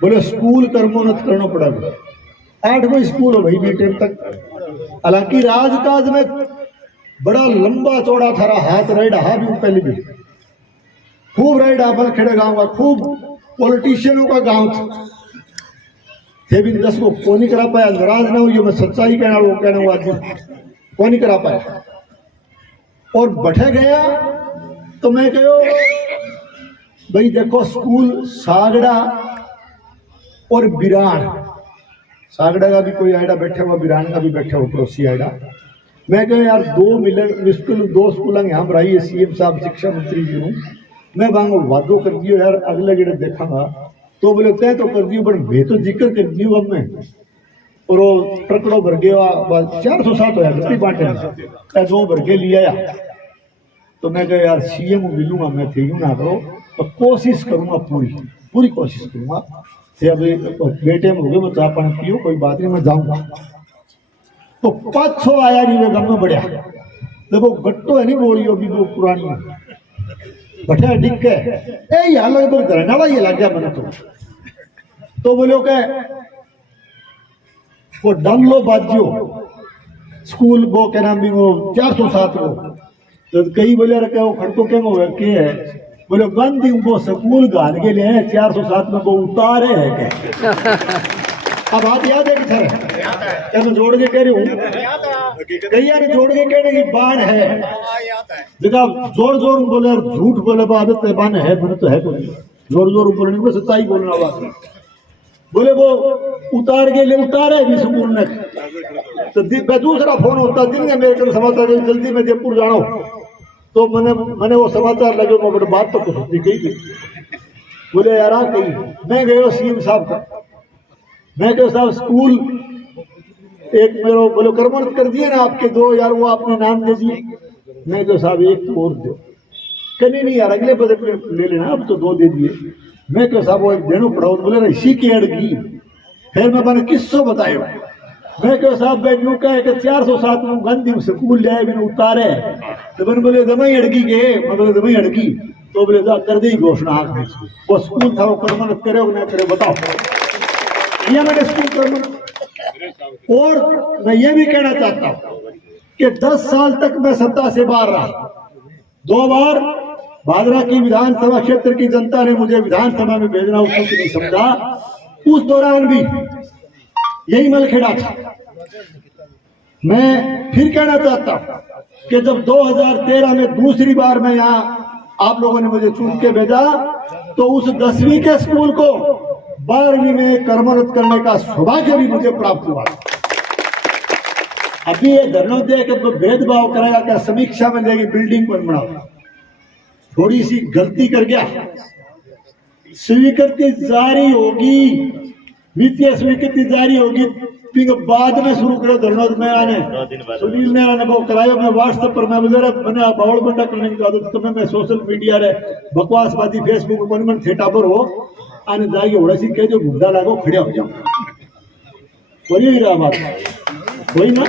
बोले स्कूल कर्मोन्नत करना पड़ा। 8वां स्कूल हो भाई बी टाइम तक। हालांकि राजकाज में बड़ा लंबा चौड़ा था, हाथ राइड हा भी पहले भी खूब राइड हा मलखेड़ा गांव का, खूब पॉलिटिशियनों का गांव था। थे भी 10 को कौन नहीं करा पाया। नाराज ना हुई, मैं सच्चाई कहना वो कहना हुआ कौन नहीं करा पाया। और बैठे गया तो मैं कहो भाई देखो स्कूल सागड़ा और बिरान, सागड़ा का भी कोई आइडा बैठा हुआ, बिरान का भी बैठा हुआ पड़ोसी आइडा। मैं कहो यार 2 स्कूल यहाँ बनाई है सीएम साहब शिक्षा मंत्री जी हूँ, मैं वांगो वादो कर दियो यार अगले गेड़े देखांगा। तो बोले तय तो कर दियो, बट मैं तो जिक्र कर दियो अब मैं। और वो ट्रकड़ो भर गया 407 होया गति बांटे 2 भर के लिया या। तो मैं कहा यार सीएम मिलूंगा मैं थे यूं ना करो, तो कोशिश करूंगा पूरी कोशिश करूंगा। अभी बेटे में हो गए मैं चाह पानी पियो कोई बात नहीं मैं जाऊंगा। तो 500 आया नहीं वे गम में बढ़िया। देखो गट्टो है नहीं बोलियो भी वो पुरानी बैठा डिग के यहाँ लगे तो धरना वाला ये लग गया मैंने तो बोलो क्या वो डमलो बाजियो स्कूल वो क्या नाम भी वो 407 को तो कई बोले रखे वो खड़को क्या हो के है। बोले गांधी वो स्कूल गाल के लिए 407 में वो उतारे है क्या। अब बात याद है कि सर क्या मैं जोड़ के कह रही हूँ, कई यार जोड़ के कहने की बाण है जगह जोर बोले और झूठ बोले आदत है बाण है मैंने तो है कोई जोर बोलने को सच्चाई बोलना बात। बोले वो उतार के लिए उतारे भी स्कूल ने तो दूसरा फोन होता दिन में मेरे को समाचार जल्दी में जयपुर जानो तो मैंने वो समाचार लगे वो बड़ी बात तो कुछ होती कही। बोले यार कही मैं गयो सीएम साहब का, मैं कहो साहब स्कूल एक मेरे बोलो कर्मोन्नत कर दिए ना आपके 2 यार वो आपने नाम दे दिए। मैं कहो साहब एक और दो, कहने नहीं यार अगले बजट में ले लेना अब तो 2 दे दिए। मैं कहो साहब वो एक देनो पड़ा बोले ना इसी की अड़गी। फिर मैं मैंने किस्सो बतायो। मैं कहो साहब मैं यूं कहे कि 407 में गांधी स्कूल ले मैंने उतारे तो मैंने बोले दमाई अड़गी के मैं बोले दमाई अड़गी तो बोले जा कर दी घोषणा वो स्कूल था वो कर्मोन्नत करे ना करे बताओ ये मैंने स्कूल कर्मोन्नत। और मैं ये भी कहना चाहता हूं कि 10 साल तक मैं सत्ता से बाहर रहा, 2 बार भादरा की विधानसभा क्षेत्र की जनता ने मुझे विधानसभा में भेजना उचित नहीं समझा। उस दौरान भी यही मलखेड़ा था। मैं फिर कहना चाहता हूं कि जब 2013 में दूसरी बार मैं यहाँ आप लोगों ने मुझे चुन के भेजा तो उस 10वीं के स्कूल को 12वीं में कर्मोन्नत करने का सौभाग्य भी मुझे प्राप्त हुआ। अभी ये धरना दे के तो भेदभाव कराया क्या समीक्षा में लेगी बिल्डिंग पर बना थोड़ी सी गलती कर गया, स्वीकृति जारी होगी, वित्तीय स्वीकृति जारी होगी फिर बाद में शुरू करो धरना में आने सुनील ने आने को कराया मैं व्हाट्सएप पर मैं वगैरह मैंने बावल बंडा करने की आदत तो मैं सोशल मीडिया रे बकवासवादी फेसबुक पर मन थेटा पर हो आने जाएगी ओड़ा सी कह जो मुद्दा लागो खड़े हो जाओ वही ही रहा बात वही ना।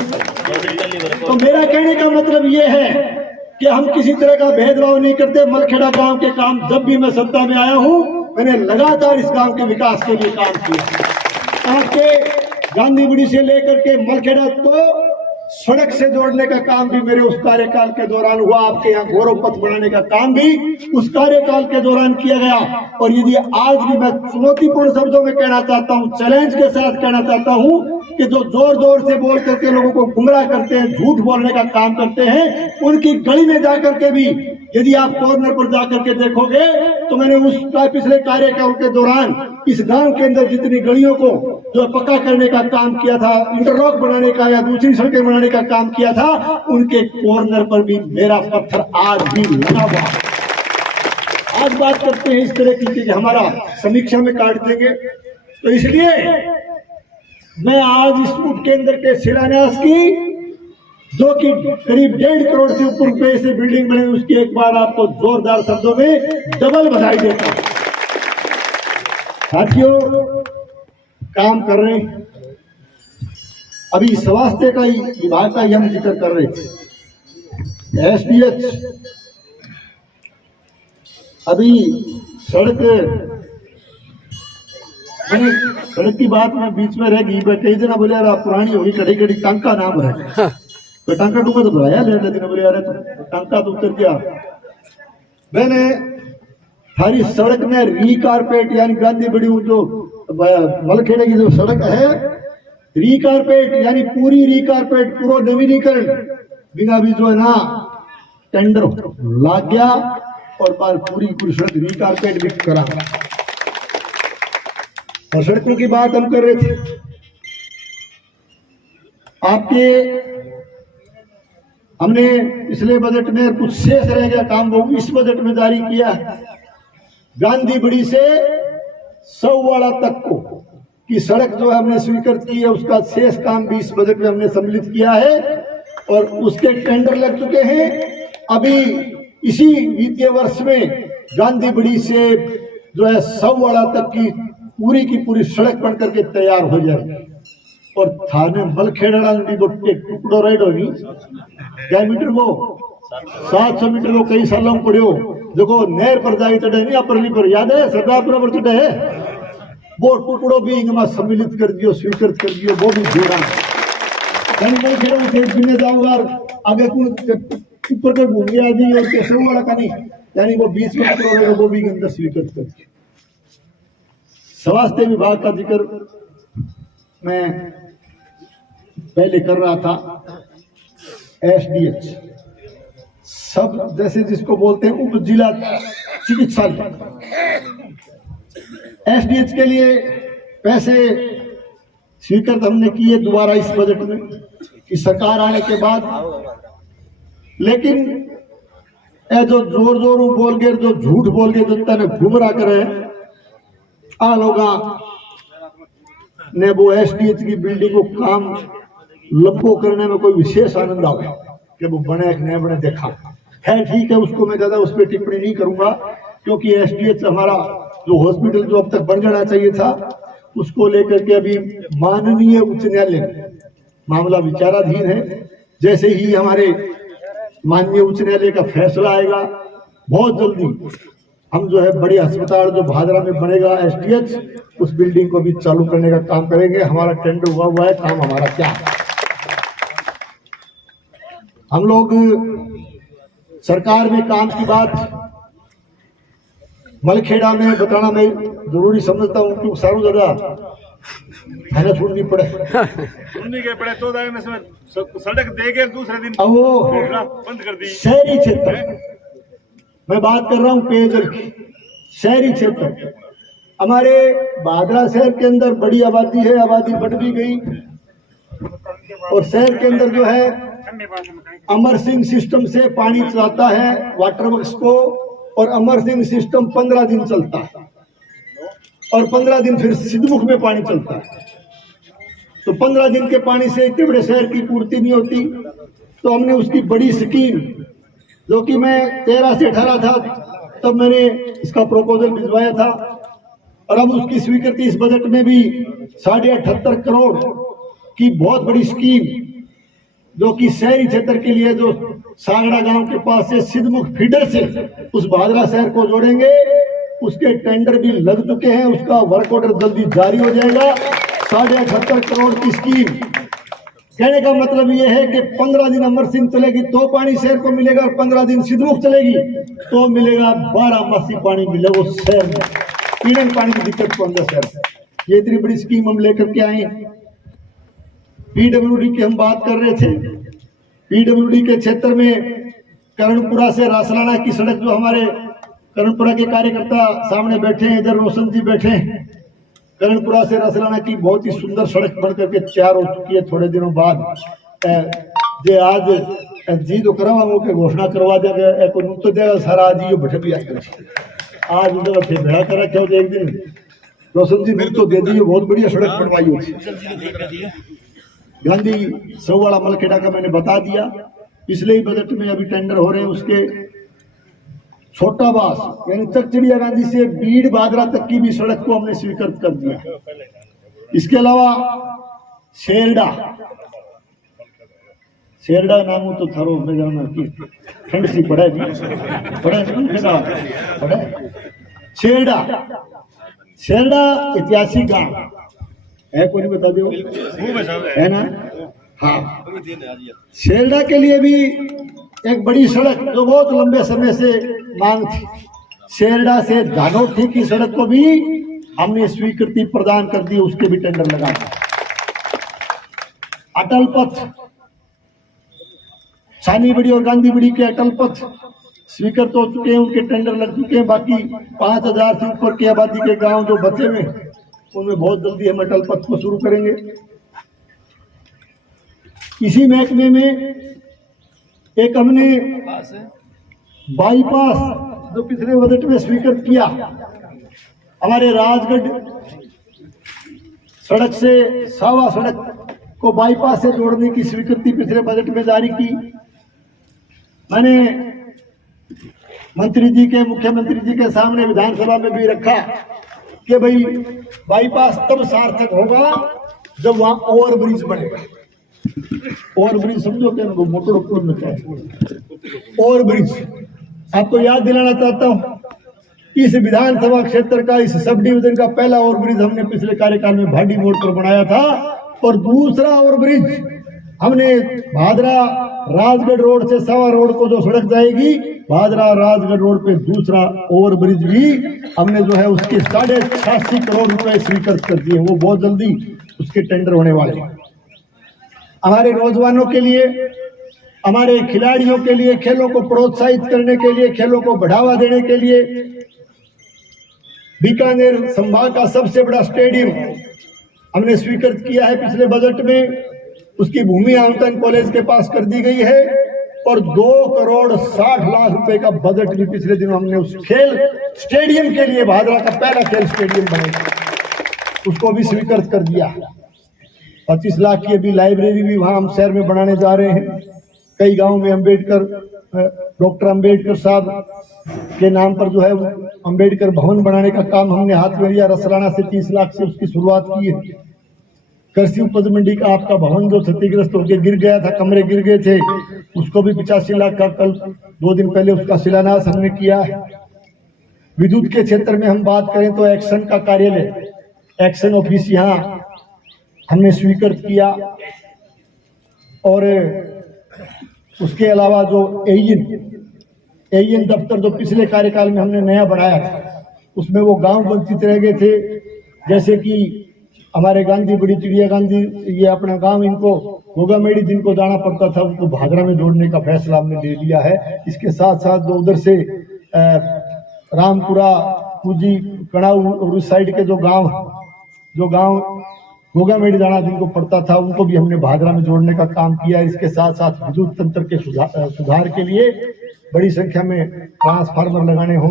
तो मेरा कहने का मतलब ये है कि हम किसी तरह का भेदभाव नहीं करते। मलखेड़ा गांव के काम जब भी मैं सत्ता में आया हूं मैंने लगातार इस गांव के विकास के लिए काम किया। आपके गांधीबुड़ी से लेकर के मलखेड़ा को सड़क से जोड़ने का काम भी मेरे उस कार्यकाल के दौरान हुआ। आपके यहाँ गौरव पथ बनाने का काम भी उस कार्यकाल के दौरान किया गया। और यदि आज भी मैं चुनौतीपूर्ण शब्दों में कहना चाहता हूँ, चैलेंज के साथ कहना चाहता हूँ कि जो जोर जोर से बोल करके लोगों को गुमराह करते हैं, झूठ बोलने का काम करते हैं, उनकी गली में जाकर के भी यदि आप कॉर्नर पर जाकर के देखोगे तो मैंने उस पिछले कार्यकाल के दौरान इस गांव के अंदर जितनी गलियों को जो पक्का करने का काम किया था, इंटरलॉक बनाने का या दूसरी सड़कें बनाने का काम किया था, उनके कॉर्नर पर भी मेरा पत्थर आज भी लगा हुआ। आज बात करते हैं इस तरह की चीज हमारा समीक्षा में काट देंगे। तो इसलिए मैं आज इस उपकेंद्र के शिलान्यास की जो कि करीब 1.5 करोड़ से ऊपर रुपए से बिल्डिंग बनी, उसकी एक बार आपको जोरदार शब्दों में डबल बधाई देता हूं। साथियों काम कर रहे हैं। अभी स्वास्थ्य का ही विभाग का ही हम जिक्र कर रहे थे। एसडीएच अभी सड़क मैंने सड़क की बात में बीच में रह गई। कई दिन बोले यार पुरानी होगी, कड़ी कड़ी टांका ना भरे तो टांका टूका तो भराया ले दिन बोले यार तो टांका तो उतर गया। मैंने हरी सड़क में रीकारपेट यानी गांधीबुड़ी जो मलखेड़े की जो सड़क है, रीकारपेट यानी पूरी रीकारपेट पूरा नवीनीकरण बिना भी जो है ना टेंडर लाग गया और पूरी सड़क रीकारपेट भी करा। और सड़कों की बात हम कर रहे थे। आपके हमने पिछले बजट में कुछ शेष रह गया काम, वो इस बजट में जारी किया है। गांधीबुड़ी से सौवाड़ा तक को की सड़क जो हमने स्वीकृत की है, उसका शेष काम भी इस बजट में हमने सम्मिलित किया है और उसके टेंडर लग चुके हैं। अभी इसी वित्तीय वर्ष में गांधीबुड़ी से जो है सौवाड़ा तक की पूरी सड़क बन करके तैयार हो जाएगी। और थाने मलखेड़ा टुकड़ो राइड होगी क्या मीटर को 700 मीटर को कई सालों में पड़े हो देखो नहर पर जाई चढ़े नहीं अपरली पर याद है सरदार पर चढ़े है वो टुकड़ो भी इनमें सम्मिलित कर दियो, स्वीकृत कर दियो, वो भी जोड़ा मलखेड़ा से बिने जाऊंगा आगे ऊपर को घूम गया जी और कैसे वाला का नहीं यानी वो 20 मीटर रहेगा वो भी अंदर स्वीकृत कर दिया। स्वास्थ्य विभाग का जिक्र मैं पहले कर रहा था। एसडीएच सब जैसे जिसको बोलते हैं उप जिला चिकित्सालय, एसडीएच के लिए पैसे स्वीकृत हमने किए दोबारा इस बजट में कि सरकार आने के बाद। लेकिन जो जोर जोर बोल के जो झूठ बोल के जनता ने गुमराह करे आ लोग ने वो एसडीएच की बिल्डिंग को काम लंबो करने में कोई विशेष आनंद आ गया कि वो बने कि नहीं बने देखा है। ठीक है, उसको मैं ज्यादा उस पर टिप्पणी नहीं करूंगा क्योंकि एसडीएच हमारा जो हॉस्पिटल जो अब तक बन जाना चाहिए था उसको लेकर के अभी माननीय उच्च न्यायालय में मामला विचाराधीन है। जैसे ही हमारे माननीय उच्च न्यायालय का फैसला आएगा बहुत जल्दी हम जो है बड़ी अस्पताल जो भादरा में बनेगा एसडीएच उस बिल्डिंग को भी चालू करने का काम करेंगे। हमारा टेंडर हुआ है, काम हमारा क्या है। हम लोग सरकार में काम की बात मलखेड़ा में बताना मैं जरूरी समझता हूँ क्योंकि सारू जगह खाना छोड़नी पड़े तो सड़क देके दूसरे दिन अब वो बंद कर दी। शहरी क्षेत्र मैं बात कर रहा हूँ पेयजल की। शहरी क्षेत्र हमारे भादरा शहर के अंदर बड़ी आबादी है, आबादी बढ़ भी गई और शहर के अंदर जो है अमर सिंह सिस्टम से पानी चलाता है वाटर वर्क्स को और अमर सिंह सिस्टम 15 दिन चलता है और 15 दिन फिर सिद्धमुख में पानी चलता है। तो 15 दिन के पानी से इतने बड़े शहर की पूर्ति नहीं होती। तो हमने उसकी बड़ी स्कीम, जो कि मैं 13 से 18 था तब मैंने इसका प्रपोजल भिजवाया था, और अब उसकी स्वीकृति इस बजट में भी 78.5 करोड़ की बहुत बड़ी स्कीम, जो कि शहरी क्षेत्र के लिए, जो सांगड़ा गांव के पास से सिद्धमुख फीडर से उस भादरा शहर को जोड़ेंगे, उसके टेंडर भी लग चुके हैं, उसका वर्क ऑर्डर जल्दी जारी हो जाएगा। 78.5 करोड़ की स्कीम। कहने का मतलब ये है कि 15 दिन अमर सिंह चलेगी तो पानी शहर को मिलेगा, और 15 दिन सिद्धमुख चलेगी तो मिलेगा। 12 मासी पानी मिलेगा उस शहर में, पीने के पानी की दिक्कत को अंदर शहर में। ये इतनी बड़ी स्कीम हम लेकर के आए। पीडब्ल्यूडी की हम बात कर रहे थे। पीडब्ल्यूडी के क्षेत्र में करणपुरा से रासलाना की सड़क, जो हमारे करणपुरा के कार्यकर्ता सामने बैठे हैं, इधर रोशन जी बैठे हैं, करणपुरा से रासलाना की बहुत ही सुंदर सड़क बन करके तैयार हो चुकी है। थोड़े दिनों बाद जे आज जी तो करवा के घोषणा करवा दिया तो देगा सारा आज ये बैठे भी आज उधर थे भेड़ा कर रखे हो। एक दिन रोशन जी मिल तो दे दी, बहुत बढ़िया सड़क बनवाई होती। गांधी सौवाड़ा मलखेड़ा का मैंने बता दिया। पिछले ही बजट में अभी टेंडर हो रहे हैं उसके। छोटा बास यानी चकचिड़िया गांधी से बीड़ बादरा तक की भी सड़क को हमने स्वीकृत कर दिया। इसके अलावा शेरडा नाम तो थारो में जाना कि ठंड सी पड़ा शेरडा ऐतिहासिक गांव है, कोई नहीं बता दो है ना। हाँ, शेरडा के लिए भी एक बड़ी सड़क, जो बहुत लंबे समय से मांग थी, शेरडा से धानोठी की सड़क को भी हमने स्वीकृति प्रदान कर दी, उसके भी टेंडर लगा दिए। अटल पथ, छानीबड़ी और गांधीबड़ी के अटल पथ स्वीकृत हो चुके हैं, उनके टेंडर लग चुके हैं। बाकी 5000 से ऊपर की आबादी के गांव जो बचे हुए, उनमें बहुत जल्दी हम अटल पथ को शुरू करेंगे। इसी महकमे में एक हमने बाईपास, जो पिछले बजट में स्वीकृत किया, हमारे राजगढ़ सड़क से सावा सड़क को बाईपास से जोड़ने की स्वीकृति पिछले बजट में जारी की। मैंने मंत्री जी के, मुख्यमंत्री जी के सामने विधानसभा में भी रखा कि भाई बाईपास तब सार्थक होगा जब वहां ओवरब्रिज बनेगा। ओवरब्रिज समझो क्या, मोटर में क्या है ओवरब्रिज। आपको याद दिलाना चाहता हूं, इस विधानसभा क्षेत्र का, इस सब डिवीजन का पहला ओवरब्रिज हमने पिछले कार्यकाल में भाडी मोड़ पर बनाया था, और दूसरा ओवरब्रिज हमने भादरा राजगढ़ रोड से सावा रोड को जो सड़क जाएगी, भादरा राजगढ़ रोड पे दूसरा ओवरब्रिज भी हमने जो है उसके 86.5 करोड़ रुपए स्वीकृत कर दिए। वो बहुत जल्दी उसके टेंडर होने वाले हैं। हमारे नौजवानों के लिए, हमारे खिलाड़ियों के लिए, खेलों को प्रोत्साहित करने के लिए, खेलों को बढ़ावा देने के लिए बीकानेर संभाग का सबसे बड़ा स्टेडियम हमने स्वीकृत किया है पिछले बजट में। उसकी भूमि आवंटन कॉलेज के पास कर दी गई है, और 2,60,00,000 रुपए का बजट भी पिछले दिनों हमने उस खेल स्टेडियम के लिए, भादरा का पहला खेल स्टेडियम बनेगा, उसको भी स्वीकृत कर दिया। 25 लाख की अभी लाइब्रेरी भी वहां हम शहर में बनाने जा रहे हैं। कई गांव में डॉक्टर अंबेडकर साहब के नाम पर जो है अंबेडकर भवन बनाने का काम हमने हाथ में लिया। रसराना से 30 लाख से उसकी शुरुआत की है। कृषि उपज मंडी का आपका भवन जो क्षतिग्रस्त होकर गिर गया था, कमरे गिर गए थे, उसको भी 85 लाख का कल 2 दिन पहले उसका शिलान्यास हमने किया है। विद्युत के क्षेत्र में हम बात करें तो एक्शन का कार्यालय, एक्शन ऑफिस यहाँ हमने स्वीकृत किया, और उसके अलावा जो एईएन दफ्तर जो पिछले कार्यकाल में हमने नया बनाया था, उसमें वो गांव वंचित रह गए थे। जैसे कि हमारे गांधीबड़ी, चिड़िया गांधी, ये अपना गांव, इनको गोगामेड़ी जिनको जाना पड़ता था, उनको भादरा में जोड़ने का फैसला हमने ले लिया है। इसके साथ साथ जो उधर से रामपुरा, पूजी, कड़ाऊ और उस साइड के जो गांव गोगामेड़ी जाना जिनको पड़ता था, उनको भी हमने भादरा में जोड़ने का काम किया। इसके साथ साथ विद्युत तंत्र के सुधार के लिए बड़ी संख्या में ट्रांसफार्मर लगाने हो,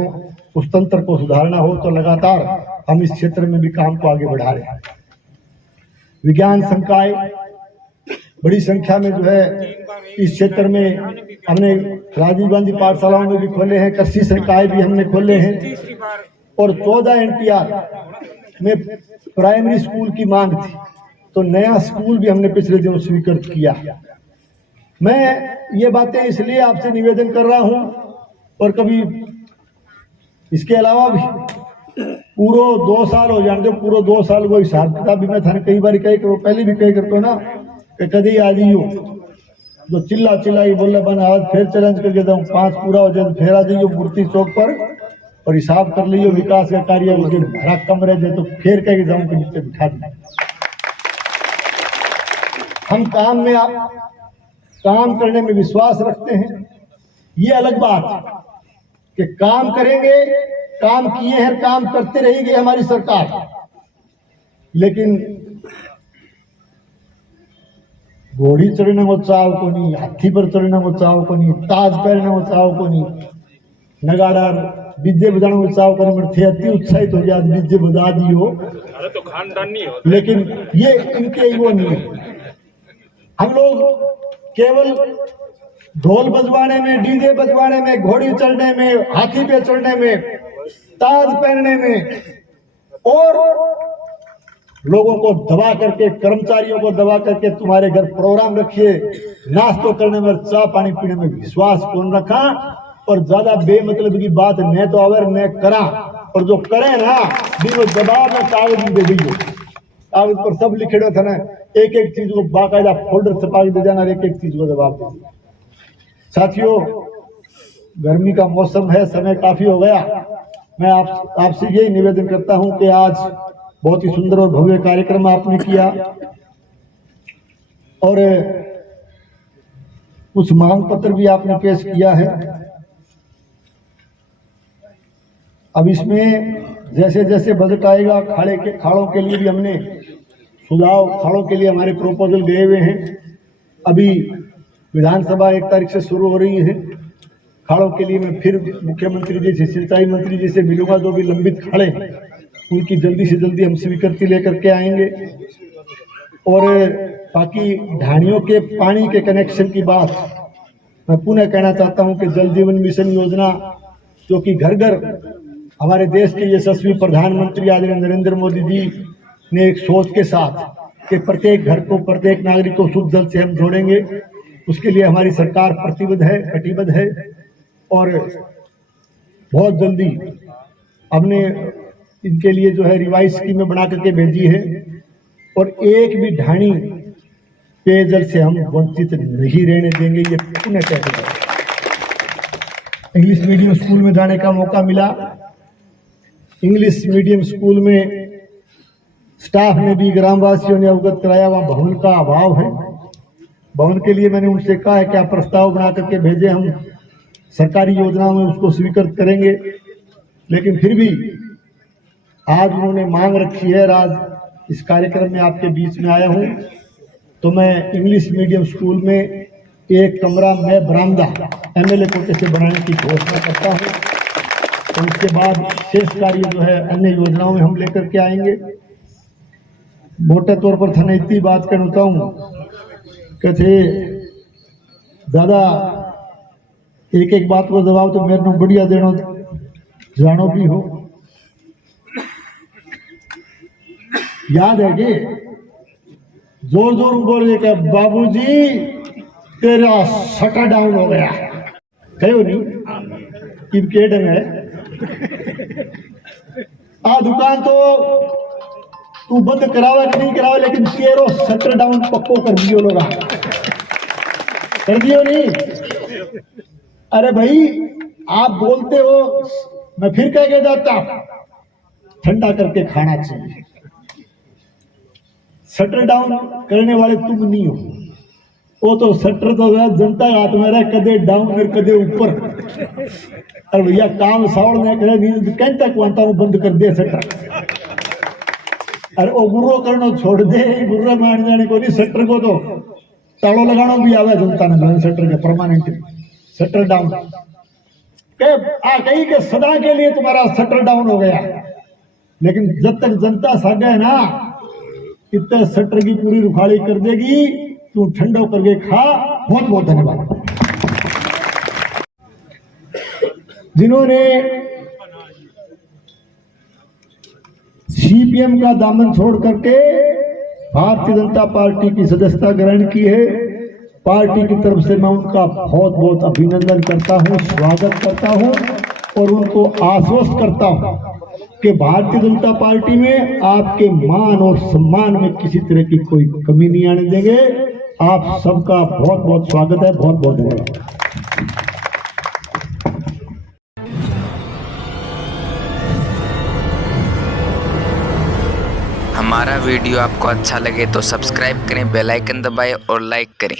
उस तंत्र को सुधारना हो, तो लगातार हम इस क्षेत्र में भी काम को आगे बढ़ा रहे हैं। विज्ञान संकाय बड़ी संख्या में जो है इस क्षेत्र में हमने राजीव गांधी पाठशालाओं में भी खोले हैं, कृषि संकाय भी हमने खोले हैं और 14 NTR में प्राइमरी स्कूल की मांग थी तो नया स्कूल भी हमने पिछले दिनों स्वीकृत किया। मैं ये बातें इसलिए आपसे निवेदन कर रहा हूं और कभी इसके अलावा भी पूरा 2 साल हो जाते, पूरा 2 साल वो हिसाब किताब भी मैं थाने कई बार कही करो, पहले भी कही करते हो ना कि कभी आ जाइयो जो चिल्ला चिल्लाई बोले बन आज फिर चैलेंज करके जाऊँ 5 पूरा हो जाए फिर आ जाइयो मूर्ति चौक पर और हिसाब कर लियो विकास का कार्य भरा कम रह जाए तो फिर कह जाऊँ के नीचे बिठा दी। हम काम करने में विश्वास रखते हैं, ये अलग बात है कि काम करेंगे, काम किए हैं, काम करते रहेगी हमारी सरकार, लेकिन घोड़ी चढ़ने को चाव को नहीं, हाथी पर चढ़ने को चाव को नहीं, ताज पहनने को चाव को नहीं, नगाड़ा डीजे बजाने को चाव को नहीं, थे अति उत्साहित हो गया डीजे बजा दियो तो खानदान नहीं हो, लेकिन ये इनके वो नहीं है। हम लोग केवल ढोल बजवाने में, डीजे बजवाने में, घोड़ी चढ़ने में, हाथी पे चढ़ने में, ताज पहनने में और लोगों को दबा करके, कर्मचारियों को दबा करके तुम्हारे घर प्रोग्राम रखिए, नाश्तो करने में, चाय पानी पीने में विश्वास कौन रखा और ज्यादा बेमतलब की बात न तो अवर न करा और जो करे ना भी वो जवाब में कागज दे दीजिए, कागज पर सब लिखे था ना, एक एक चीज को बाकायदा फोल्डर छपा के दे जाना, एक एक चीज को जवाब दे। साथियों, गर्मी का मौसम है, समय काफी हो गया, मैं आपसे यही निवेदन करता हूं कि आज बहुत ही सुंदर और भव्य कार्यक्रम आपने किया और कुछ मांग पत्र भी आपने पेश किया है। अब इसमें जैसे जैसे बजट आएगा खाड़ों के लिए भी हमने सुझाव, खाड़ों के लिए हमारे प्रोपोजल गए हुए हैं। अभी विधानसभा 1 तारीख से शुरू हो रही है, खाड़ों के लिए मैं फिर मुख्यमंत्री जी से, सिंचाई मंत्री जी से मिलूंगा, जो भी लंबित खाड़े उनकी जल्दी से जल्दी हम स्वीकृति लेकर के आएंगे। और बाकी ढाणियों के पानी के कनेक्शन की बात मैं पुनः कहना चाहता हूं कि जल जीवन मिशन योजना जो कि घर घर हमारे देश के यशस्वी प्रधानमंत्री आदरणीय नरेंद्र मोदी जी ने एक सोच के साथ कि प्रत्येक घर को, प्रत्येक नागरिक को शुद्ध जल से हम जोड़ेंगे, उसके लिए हमारी सरकार प्रतिबद्ध है, कटिबद्ध है और बहुत जल्दी हमने इनके लिए जो है रिवाइज स्कीमें बना करके भेजी है और एक भी ढाणी पेयजल से हम वंचित नहीं रहने देंगे, ये पुनः कहते हैं। इंग्लिश मीडियम स्कूल में जाने का मौका मिला, इंग्लिश मीडियम स्कूल में स्टाफ ने भी, ग्रामवासियों ने अवगत कराया, वहाँ भवन का अभाव है। भवन के लिए मैंने उनसे कहा है क्या प्रस्ताव बना करके भेजे, हम सरकारी योजनाओं में उसको स्वीकृत करेंगे, लेकिन फिर भी आज उन्होंने मांग रखी है। आज इस कार्यक्रम में आपके बीच में आया हूं तो मैं इंग्लिश मीडियम स्कूल में एक कमरा में बरामदा MLA कोटे से बनाने की घोषणा करता हूं तो उसके बाद शेष कार्य जो है अन्य योजनाओं में हम लेकर के आएंगे। मोटे तौर पर थाने इतनी बात कहता हूं कि थे दादा एक एक बात को जवाब तो मेरे को बढ़िया देना जानो भी हो। याद है कि जोर जोर बोले कि बाबूजी तेरा शटर डाउन हो गया, कहो नहीं कि के ढंग है आ दुकान तो तू बंद करावा कि नहीं करावा, लेकिन तेरो शटर डाउन पक्को कर दियो, लोग कर दियो नहीं। अरे भाई आप बोलते हो, मैं फिर कह के जाता, ठंडा करके खाना चाहिए। शटर डाउन करने वाले तुम नहीं हो, वो तो शटर तो जनता हाथ में रहे, कदे डाउन और कदे ऊपर। अरे भैया काम सावड़ नहीं करे, नहीं कहता क्वांटा बंद कर दे शटर। अरे वो गुर्रो करना छोड़ दे, गुर्रा मान जाने को नहीं, शटर को तो ताड़ो लगाना भी आवे जनता ने, शटर के परमानेंट शटर डाउन कही के सदा के लिए तुम्हारा शटर डाउन हो गया। लेकिन जब तक जनता सागे ना इतना शटर की पूरी रुखाड़ी कर देगी, तू ठंडो करके खा। बहुत बहुत धन्यवाद। जिन्होंने सीपीएम का दामन छोड़ करके भारतीय जनता पार्टी की सदस्यता ग्रहण की है, पार्टी की तरफ से मैं उनका बहुत बहुत अभिनंदन करता हूं, स्वागत करता हूं और उनको आश्वस्त करता हूं कि भारतीय जनता पार्टी में आपके मान और सम्मान में किसी तरह की कोई कमी नहीं आने देंगे। आप सबका बहुत बहुत स्वागत है। बहुत बहुत धन्यवाद। हमारा वीडियो आपको अच्छा लगे तो सब्सक्राइब करें, बेल आइकन दबाएं और लाइक करें।